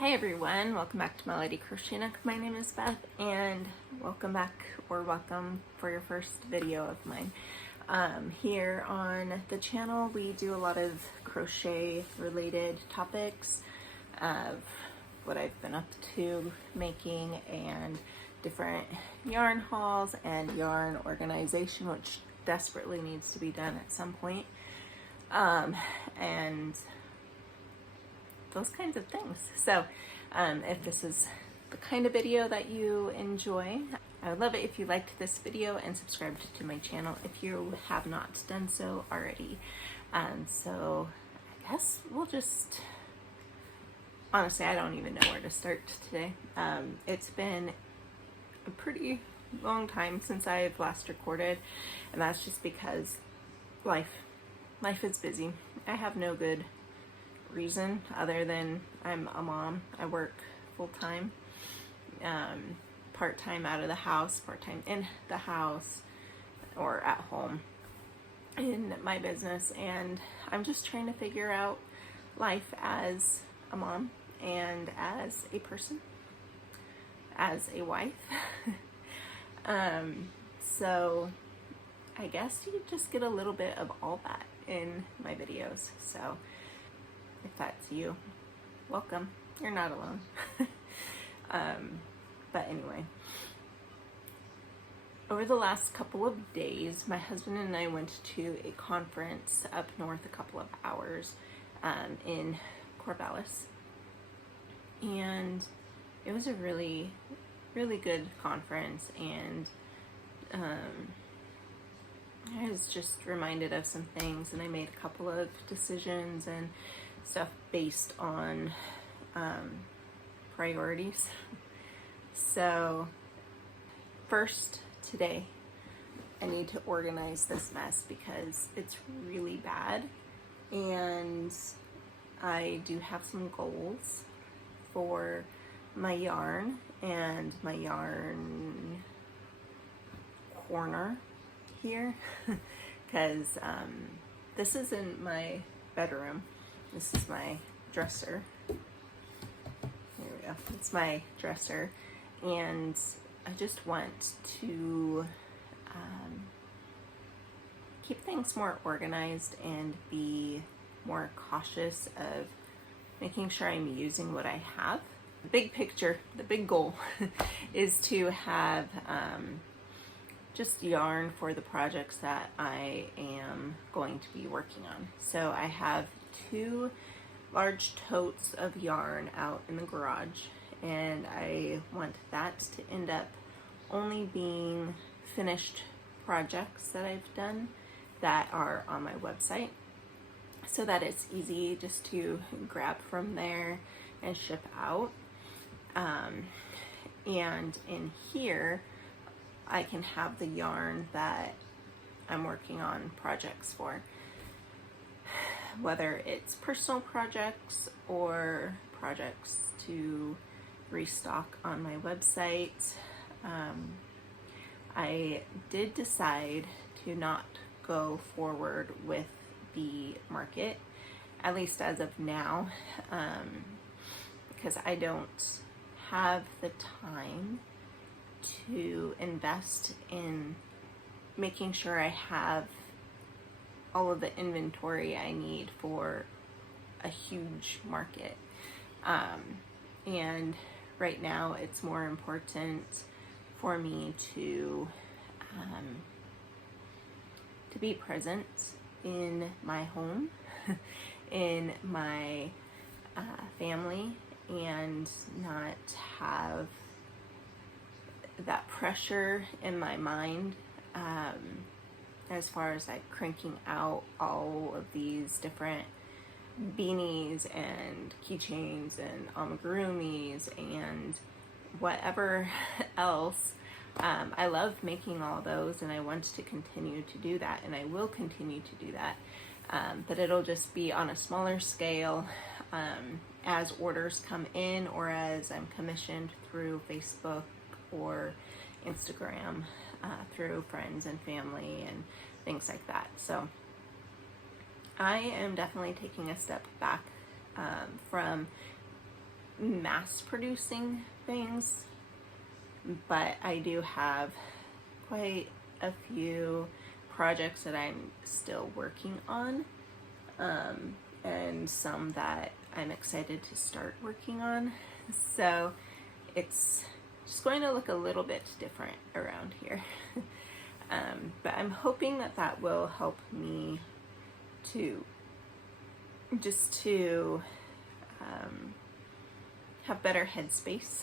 Hi everyone, welcome back to Melody Crochet Nook. My name is Beth and welcome back or welcome for your first video of mine. Here on the channel we do a lot of crochet related topics of what I've been up to making and different yarn hauls and yarn organization, which desperately needs to be done at some point. And those kinds of things. So if this is the kind of video that you enjoy, I would love it if you liked this video and subscribed to my channel if you have not done so already. So I guess we'll just, honestly, I don't even know where to start today. It's been a pretty long time since I've last recorded, and that's just because life is busy. I have no good reason other than I'm a mom. I work full-time, part-time out of the house, part-time in the house or at home in my business, and I'm just trying to figure out life as a mom and as a person, as a wife. So I guess you just get a little bit of all that in my videos. So if that's you, welcome. You're not alone. But anyway, over the last couple of days, my husband and I went to a conference up north a couple of hours in Corvallis. And it was a really, really good conference. And I was just reminded of some things, and I made a couple of decisions and stuff based on priorities. So first, today I need to organize this mess because it's really bad, and I do have some goals for my yarn and my yarn corner here because this is in my bedroom. This is my dresser. Here we go. It's my dresser, and I just want to keep things more organized and be more cautious of making sure I'm using what I have. The big picture, the big goal is to have just yarn for the projects that I am going to be working on. So I have 2 large totes of yarn out in the garage, and I want that to end up only being finished projects that I've done that are on my website, so that it's easy just to grab from there and ship out. And in here I can have the yarn that I'm working on projects for, whether it's personal projects or projects to restock on my website. I did decide to not go forward with the market, at least as of now, because I don't have the time to invest in making sure I have all of the inventory I need for a huge market. And right now it's more important for me to be present in my home, in my family, and not have that pressure in my mind as far as like cranking out all of these different beanies and keychains and amigurumis and whatever else. I love making all those, and I want to continue to do that, and I will continue to do that, but it'll just be on a smaller scale as orders come in, or as I'm commissioned through Facebook or Instagram, through friends and family and things like that. So I am definitely taking a step back from mass producing things, but I do have quite a few projects that I'm still working on, and some that I'm excited to start working on. So it's just going to look a little bit different around here. But I'm hoping that that will help me to have better headspace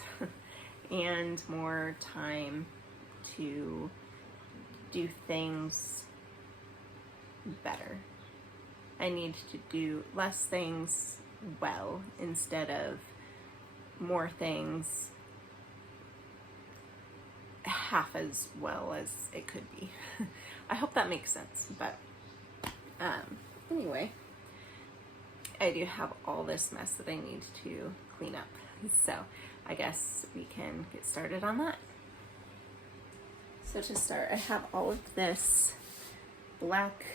and more time to do things better. I need to do less things well instead of more things half as well as it could be. I hope that makes sense, but anyway, I do have all this mess that I need to clean up, so I guess we can get started on that. So to start, I have all of this black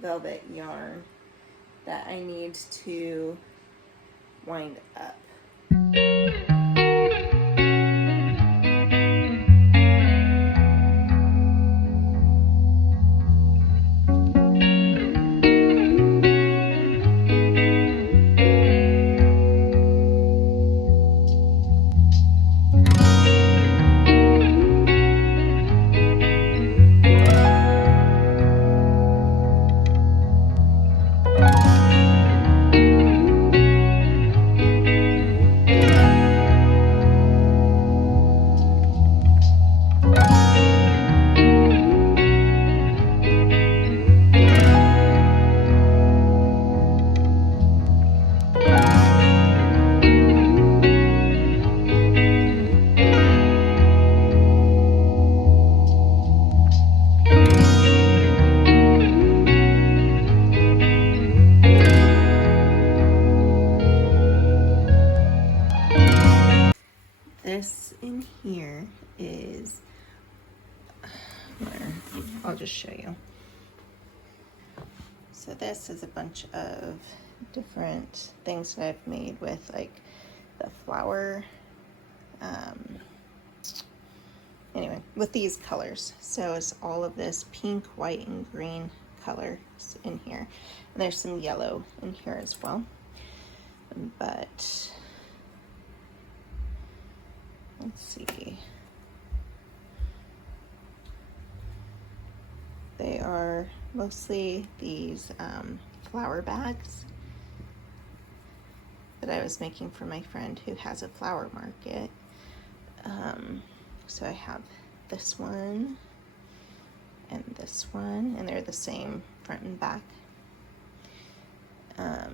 velvet yarn that I need to wind up. This in here is, I'll just show you. So this is a bunch of different things that I've made with like the flower, anyway, with these colors. So it's all of this pink, white, and green colors in here. And there's some yellow in here as well. But let's see. They are mostly these flower bags that I was making for my friend who has a flower market. So I have this one and this one, and they're the same front and back. I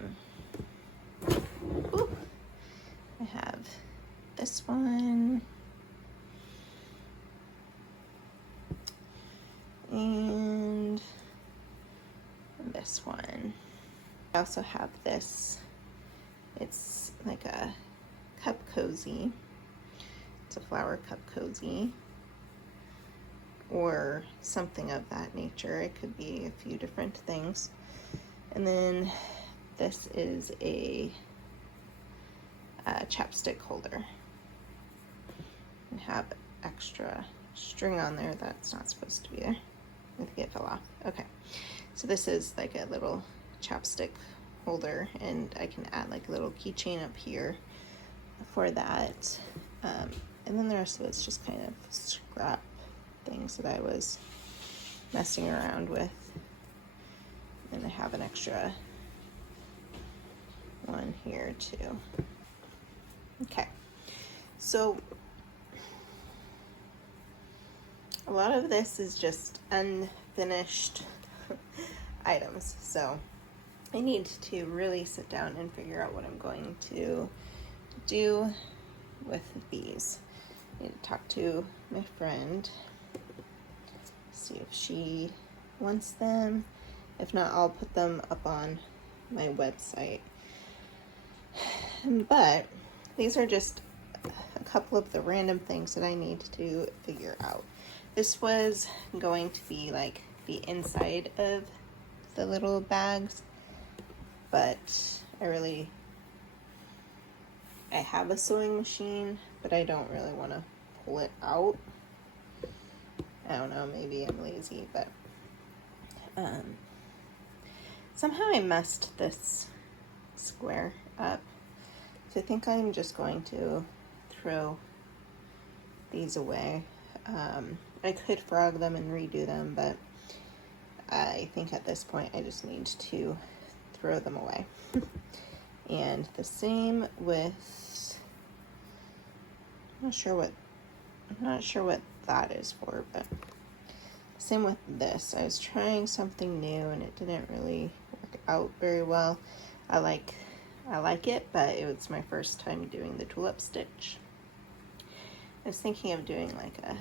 have this one and this one. I also have this, it's like a cup cozy. It's a flower cup cozy or something of that nature. It could be a few different things. And then this is a chapstick holder, and have extra string on there that's not supposed to be there. I think it fell off. Okay, so this is like a little chapstick holder, and I can add like a little keychain up here for that. And then the rest of it's just kind of scrap things that I was messing around with. And I have an extra one here too. Okay, so a lot of this is just unfinished items, so I need to really sit down and figure out what I'm going to do with these. I need to talk to my friend, see if she wants them. If not, I'll put them up on my website. But these are just a couple of the random things that I need to figure out. This was going to be like the inside of the little bags, but I really I have a sewing machine, but I don't really want to pull it out. I don't know, maybe I'm lazy, but somehow I messed this square up. So I think I'm just going to throw these away. I could frog them and redo them, but I think at this point I just need to throw them away. And the same with, I'm not sure what that is for, but same with this. I was trying something new and it didn't really work out very well. I like it, but it was my first time doing the tulip stitch. I was thinking of doing like a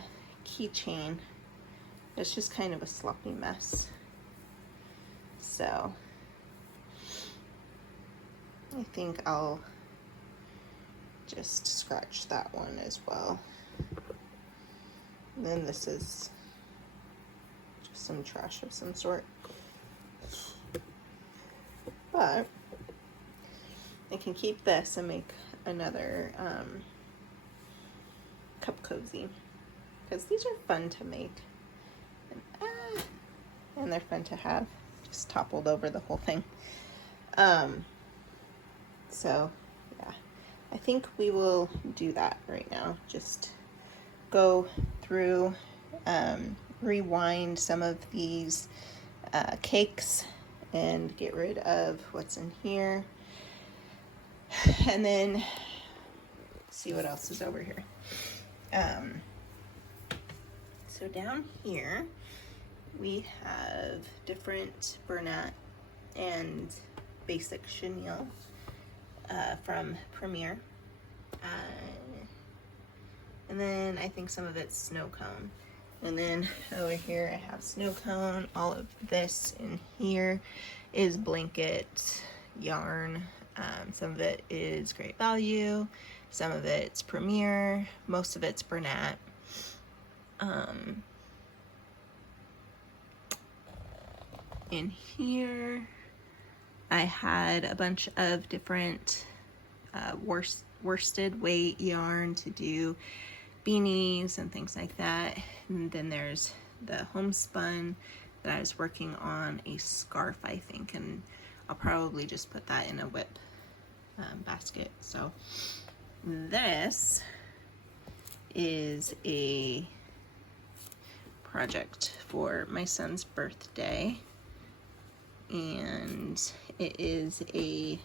keychain. It's just kind of a sloppy mess. So I think I'll just scratch that one as well. And then this is just some trash of some sort. But I can keep this and make another cup cozy, because these are fun to make, and they're fun to have. Just toppled over the whole thing. So yeah, I think we will do that right now. Just go through, rewind some of these cakes and get rid of what's in here, and then see what else is over here. So down here we have different Bernat and basic chenille from Premier, and then I think some of it's snow cone. And then over here I have snow cone. All of this in here is blanket yarn. Some of it is Great Value, some of it's Premier, most of it's Bernat. In here I had a bunch of different worsted weight yarn to do beanies and things like that. And then there's the homespun that I was working on a scarf, I think, and I'll probably just put that in a whip basket. So this is a project for my son's birthday, and it is a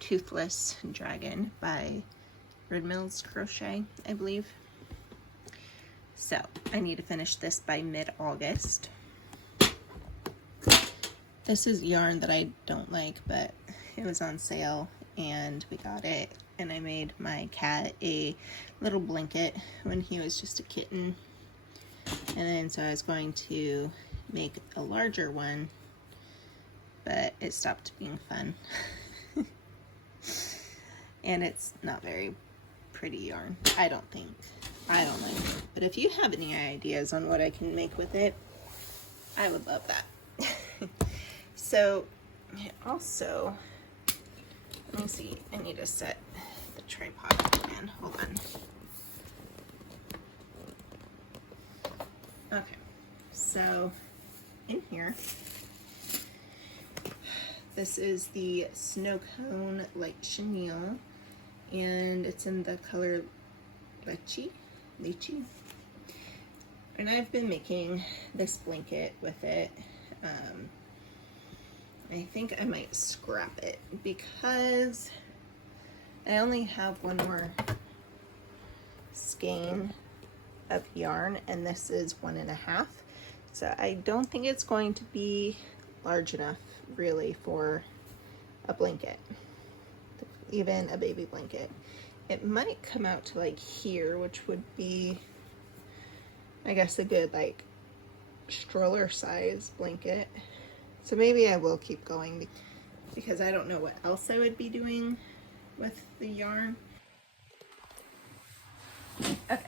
toothless dragon by Red Mills Crochet, I believe. So I need to finish this by mid-August. This is yarn that I don't like, but it was on sale and we got it, and I made my cat a little blanket when he was just a kitten. And then so I was going to make a larger one, but it stopped being fun. And it's not very pretty yarn, I don't think. I don't like it. But if you have any ideas on what I can make with it, I would love that. So also, let me see, I need to set the tripod up again. Hold on. Okay, so in here, this is the Snow Cone Light Chenille, and it's in the color Lychee. And I've been making this blanket with it. I think I might scrap it because I only have one more skein of yarn, and this is 1.5. So I don't think it's going to be large enough really for a blanket, even a baby blanket. It might come out to like here, which would be, I guess, a good like stroller size blanket. So maybe I will keep going because I don't know what else I would be doing with the yarn. Okay,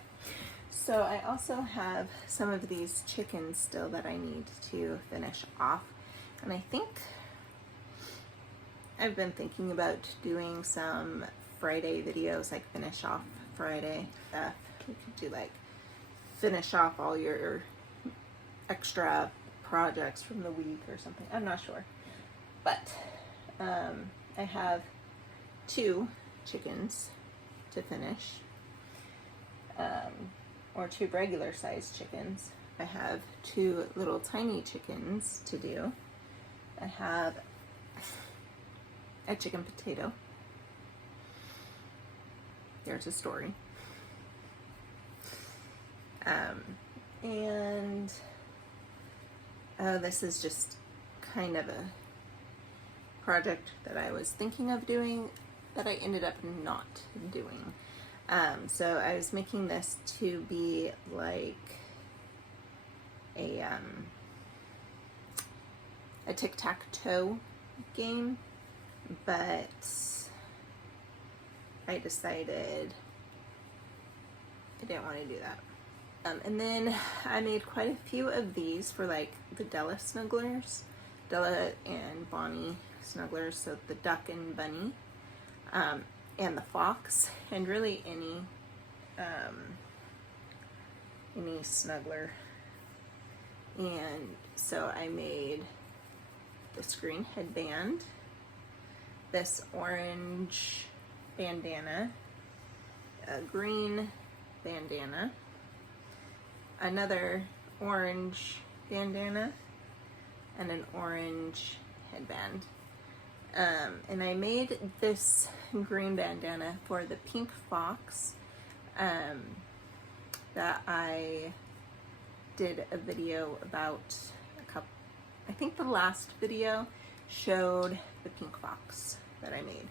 so I also have some of these chickens still that I need to finish off, and I think I've been thinking about doing some Friday videos, like finish off Friday stuff. You could do like finish off all your extra projects from the week or something. I'm not sure. But I have 2 chickens to finish, or 2 regular sized chickens. I have 2 little tiny chickens to do. I have a chicken potato. There's a story. And this is just kind of a project that I was thinking of doing that I ended up not doing. So I was making this to be like a tic-tac-toe game, but I decided I didn't want to do that. And then I made quite a few of these for like the Della snugglers, Della and Bonnie snugglers, so the duck and bunny, and the fox, and really any snuggler. And so I made this green headband, this orange bandana, a green bandana, another orange bandana, and an orange headband. And I made this green bandana for the pink fox that I did a video about I think the last video showed the pink fox that I made.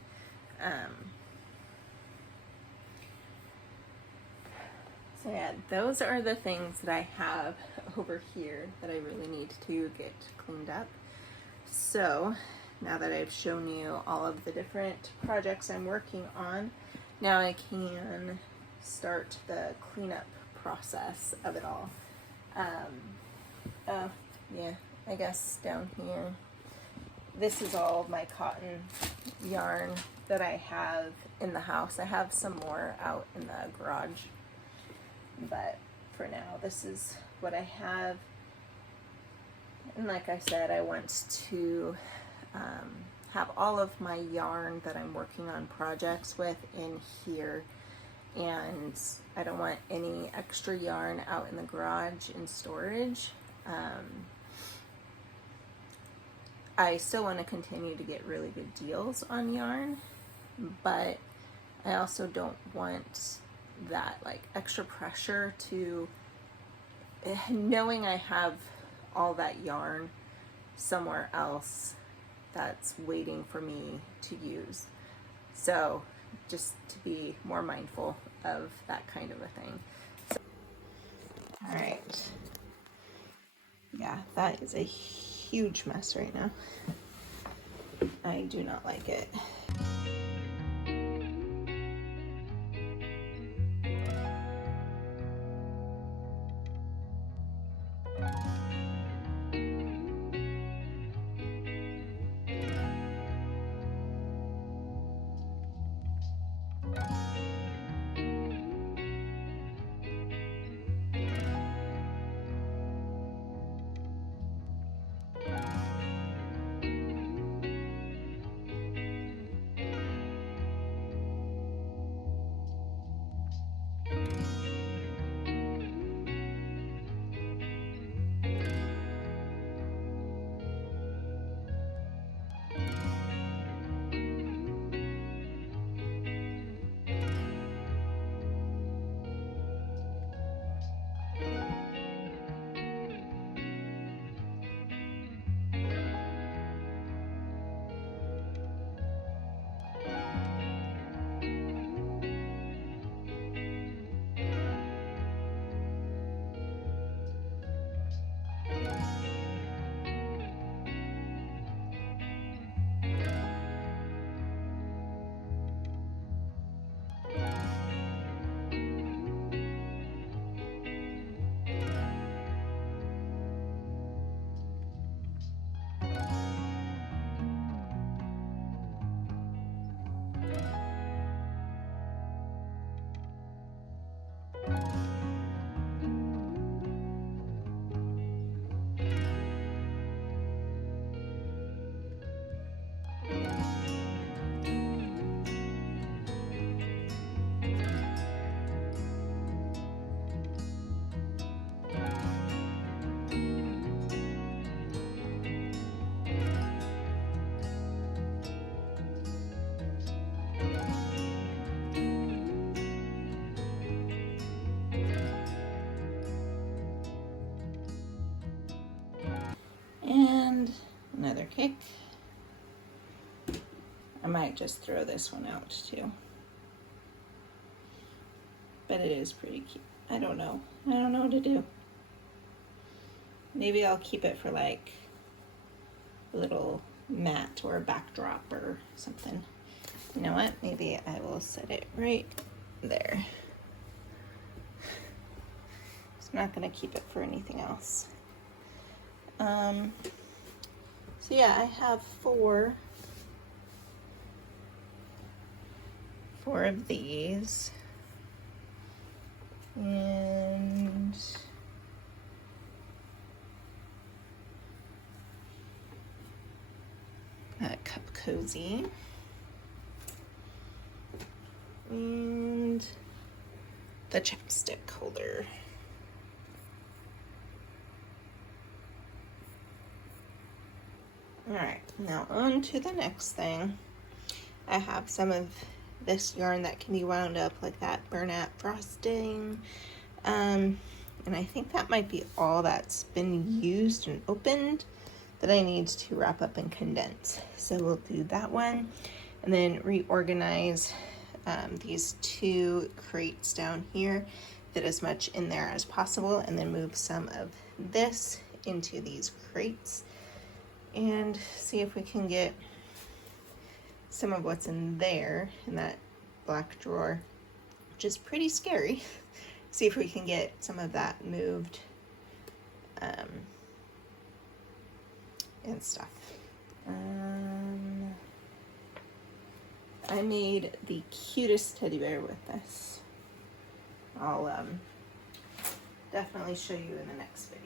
So yeah, those are the things that I have over here that I really need to get cleaned up. So now that I've shown you all of the different projects I'm working on, now I can start the cleanup process of it all. Oh yeah, I guess down here, this is all of my cotton yarn that I have in the house. I have some more out in the garage, but for now this is what I have. And like I said, I want to have all of my yarn that I'm working on projects with in here, and I don't want any extra yarn out in the garage in storage. I still want to continue to get really good deals on yarn, but I also don't want that like extra pressure to knowing I have all that yarn somewhere else that's waiting for me to use. So just to be more mindful of that kind of a thing. So, all right. Yeah, that is a huge mess right now. I do not like it. And another kick. I might just throw this one out too. But it is pretty cute. I don't know what to do. Maybe I'll keep it for like a little mat or a backdrop or something. You know what? Maybe I will set it right there. So I'm not gonna keep it for anything else. So yeah, I have four of these, and a cup cozy, and the chapstick holder. All right, now on to the next thing. I have some of this yarn that can be wound up like that burlap frosting. And I think that might be all that's been used and opened that I need to wrap up and condense. So we'll do that one and then reorganize these two crates down here, fit as much in there as possible, and then move some of this into these crates and see if we can get some of what's in there in that black drawer, which is pretty scary. See if we can get some of that moved and stuff. I made the cutest teddy bear with this. I'll definitely show you in the next video.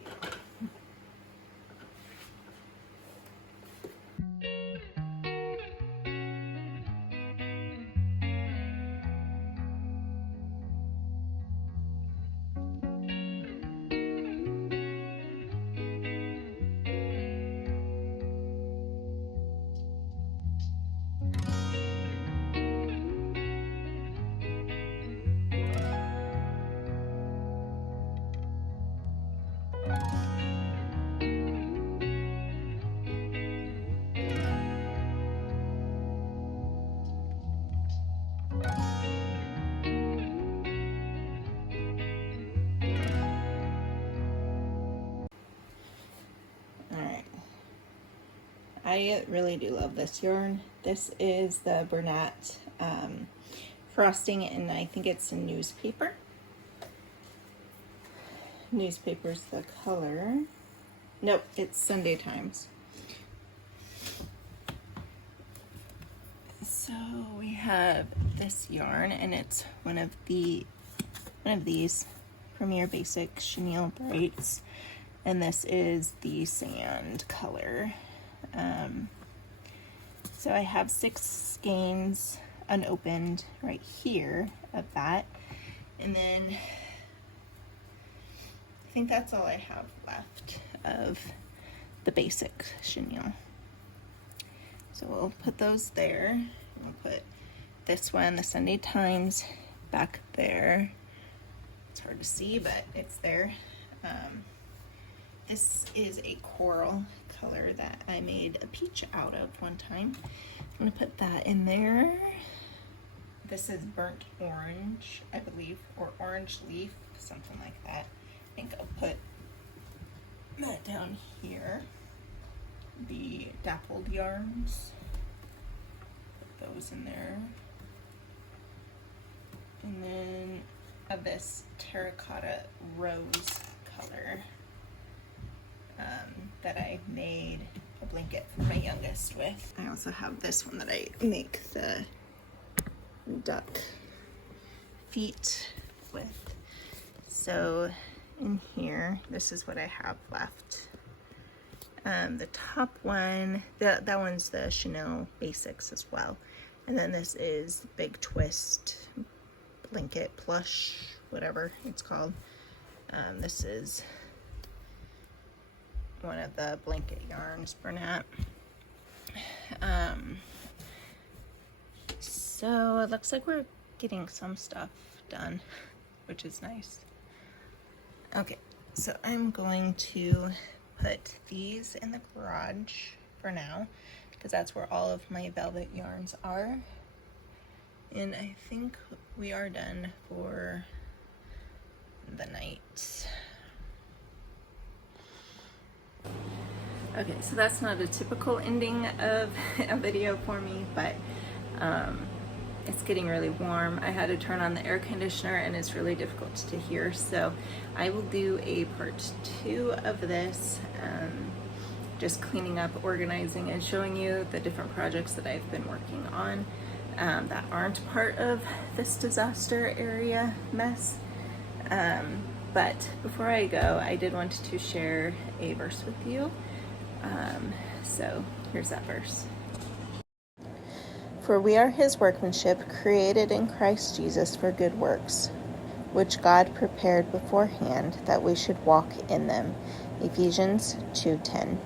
I really do love this yarn. This is the Bernat frosting, and I think it's in newspaper. Newspaper's the color. Nope, it's Sunday Times. So we have this yarn, and it's one of these Premier Basic Chenille Brights, and this is the sand color. So I have 6 skeins unopened right here of that, and then I think that's all I have left of the basic chenille. So we'll put those there. We'll put this one, the Sunday Times, back there. It's hard to see, but it's there. This is a coral color that I made a peach out of one time. I'm gonna put that in there. This is burnt orange, I believe, or orange leaf, something like that. I think I'll put that down here. The dappled yarns, put those in there. And then of this terracotta rose color that I made a blanket for my youngest with. I also have this one that I make the duck feet with. so in here, this is what I have left. The top one, that one's the Chanel Basics as well. And then this is Big Twist Blanket Plush, whatever it's called. This is one of the blanket yarns, Bernat. So it looks like we're getting some stuff done, which is nice. Okay, so I'm going to put these in the garage for now, because that's where all of my velvet yarns are. And I think we are done for the night. Okay, so that's not a typical ending of a video for me, but it's getting really warm. I had to turn on the air conditioner and it's really difficult to hear, so I will do a part 2 of this, just cleaning up, organizing, and showing you the different projects that I've been working on that aren't part of this disaster area mess. But before I go, I did want to share a verse with you. So here's that verse. For we are his workmanship, created in Christ Jesus for good works, which God prepared beforehand that we should walk in them. Ephesians 2:10.